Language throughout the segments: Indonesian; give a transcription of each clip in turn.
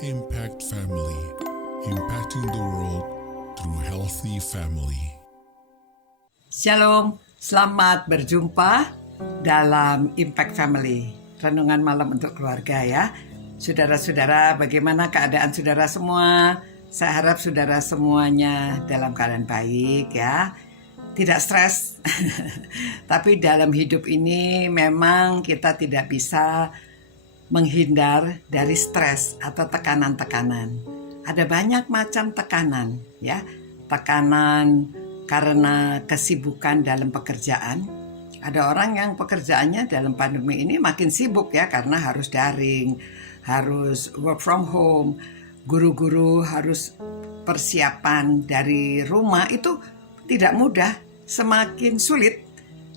Impact Family, impacting the world through healthy family. Shalom, selamat berjumpa dalam Impact Family, renungan malam untuk keluarga ya. Saudara-saudara, bagaimana keadaan saudara semua? Saya harap saudara semuanya dalam keadaan baik ya. Tidak stres, tapi dalam hidup ini memang kita tidak bisa menghindar dari stres atau tekanan-tekanan. Ada banyak macam tekanan ya. Tekanan karena kesibukan dalam pekerjaan. Ada orang yang pekerjaannya dalam pandemi ini makin sibuk ya, karena harus daring, harus work from home. Guru-guru harus persiapan dari rumah, itu tidak mudah, semakin sulit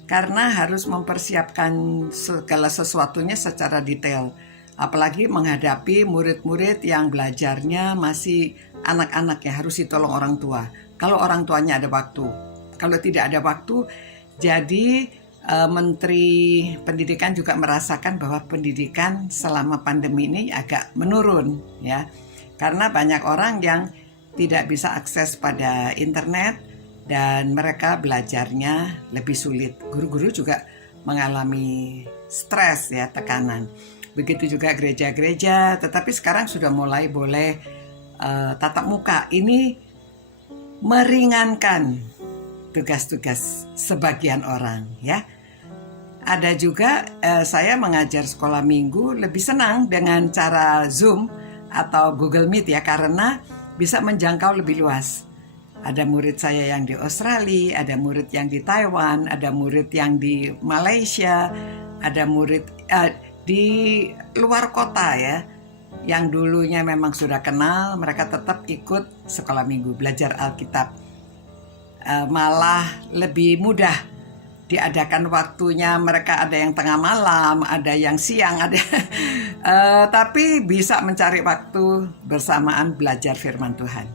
karena harus mempersiapkan segala sesuatunya secara detail. Apalagi menghadapi murid-murid yang belajarnya masih anak-anak ya, harus ditolong orang tua. Kalau orang tuanya ada waktu, kalau tidak ada waktu, jadi Menteri Pendidikan juga merasakan bahwa pendidikan selama pandemi ini agak menurun ya. Karena banyak orang yang tidak bisa akses pada internet dan mereka belajarnya lebih sulit. Guru-guru juga mengalami stres ya, tekanan. Begitu juga gereja-gereja, tetapi sekarang sudah mulai boleh tatap muka. Ini meringankan tugas-tugas sebagian orang ya. Ada juga saya mengajar sekolah minggu lebih senang dengan cara Zoom atau Google Meet ya, karena bisa menjangkau lebih luas. Ada murid saya yang di Australia, ada murid yang di Taiwan, ada murid yang di Malaysia, ada murid di luar kota ya, yang dulunya memang sudah kenal, mereka tetap ikut sekolah minggu, belajar Alkitab. Malah lebih mudah diadakan waktunya, mereka ada yang tengah malam, ada yang siang, ada tapi bisa mencari waktu bersamaan belajar firman Tuhan.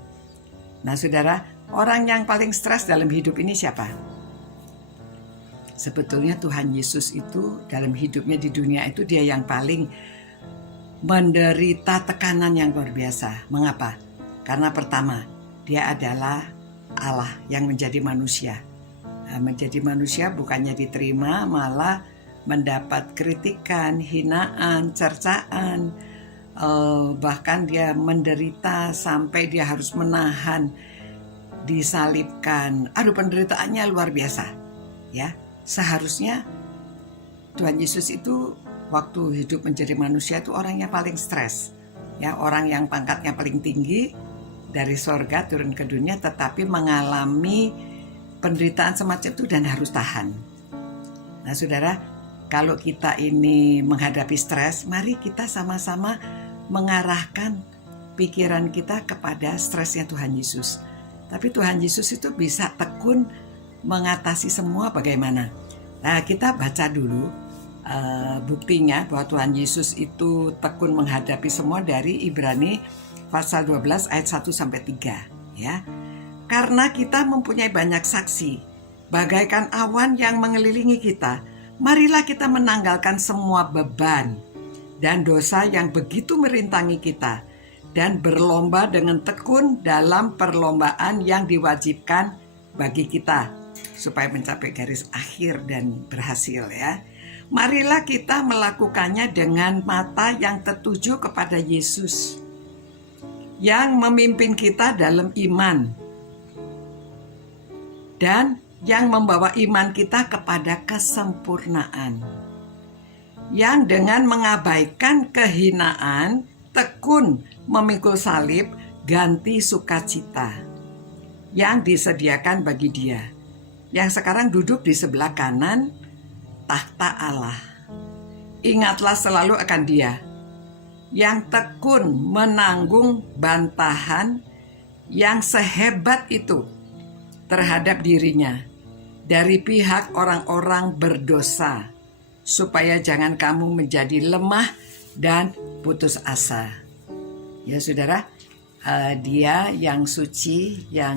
Nah saudara, orang yang paling stres dalam hidup ini siapa? Sebetulnya Tuhan Yesus itu dalam hidupnya di dunia itu dia yang paling menderita tekanan yang luar biasa. Mengapa? Karena pertama, dia adalah Allah yang menjadi manusia. Menjadi manusia bukannya diterima, malah mendapat kritikan, hinaan, cercaan, bahkan dia menderita sampai dia harus menahan, disalibkan. Aduh, penderitaannya luar biasa ya. Seharusnya Tuhan Yesus itu waktu hidup menjadi manusia itu orang yang paling stres ya, orang yang pangkatnya paling tinggi dari sorga turun ke dunia, tetapi mengalami penderitaan semacam itu dan harus tahan. Nah saudara, kalau kita ini menghadapi stres, mari kita sama-sama mengarahkan pikiran kita kepada stresnya Tuhan Yesus. Tapi Tuhan Yesus itu bisa tekun mengatasi semua bagaimana. Nah kita baca dulu buktinya bahwa Tuhan Yesus itu tekun menghadapi semua dari Ibrani pasal 12 ayat 1-3 ya. Karena kita mempunyai banyak saksi, bagaikan awan yang mengelilingi kita, marilah kita menanggalkan semua beban dan dosa yang begitu merintangi kita, dan berlomba dengan tekun dalam perlombaan yang diwajibkan bagi kita, supaya mencapai garis akhir dan berhasil ya. Marilah kita melakukannya dengan mata yang tertuju kepada Yesus, yang memimpin kita dalam iman, dan yang membawa iman kita kepada kesempurnaan, yang dengan mengabaikan kehinaan tekun memikul salib ganti sukacita yang disediakan bagi dia, yang sekarang duduk di sebelah kanan takhta Allah. Ingatlah selalu akan dia yang tekun menanggung bantahan yang sehebat itu terhadap dirinya dari pihak orang-orang berdosa, supaya jangan kamu menjadi lemah dan putus asa. Ya saudara, dia yang suci, yang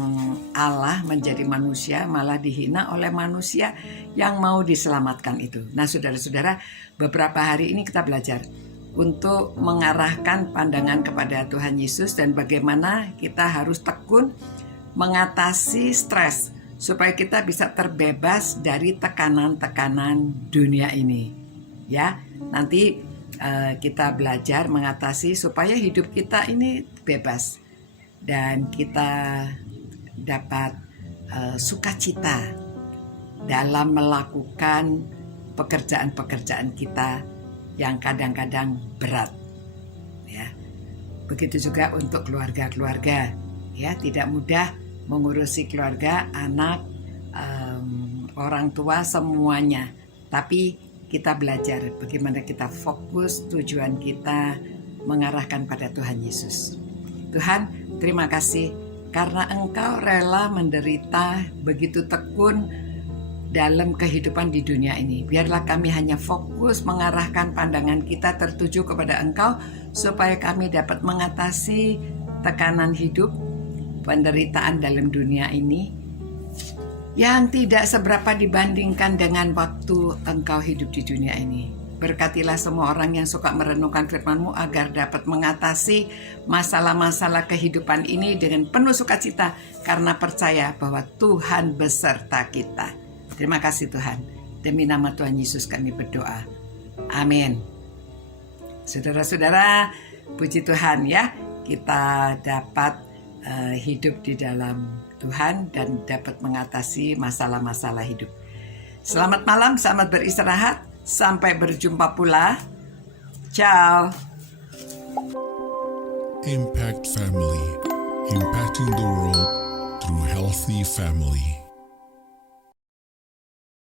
Allah menjadi manusia, malah dihina oleh manusia yang mau diselamatkan itu. Nah saudara-saudara, beberapa hari ini kita belajar untuk mengarahkan pandangan kepada Tuhan Yesus dan bagaimana kita harus tekun mengatasi stres supaya kita bisa terbebas dari tekanan-tekanan dunia ini. Ya, nanti kita belajar mengatasi supaya hidup kita ini bebas dan kita dapat sukacita dalam melakukan pekerjaan-pekerjaan kita yang kadang-kadang berat. Ya, begitu juga untuk keluarga-keluarga. Ya, tidak mudah mengurusi keluarga, anak, orang tua, semuanya. Tapi kita belajar bagaimana kita fokus tujuan kita mengarahkan pada Tuhan Yesus. Tuhan, terima kasih karena Engkau rela menderita begitu tekun dalam kehidupan di dunia ini. Biarlah kami hanya fokus mengarahkan pandangan kita tertuju kepada Engkau supaya kami dapat mengatasi tekanan hidup, penderitaan dalam dunia ini yang tidak seberapa dibandingkan dengan waktu Engkau hidup di dunia ini. Berkatilah semua orang yang suka merenungkan firman-Mu agar dapat mengatasi masalah-masalah kehidupan ini dengan penuh sukacita karena percaya bahwa Tuhan beserta kita. Terima kasih Tuhan. Demi nama Tuhan Yesus kami berdoa. Amin. Saudara-saudara, puji Tuhan ya, kita dapat hidup di dalam Tuhan dan dapat mengatasi masalah-masalah hidup. Selamat malam, selamat beristirahat. Sampai berjumpa pula. Ciao. Impact Family, impacting the world through healthy family.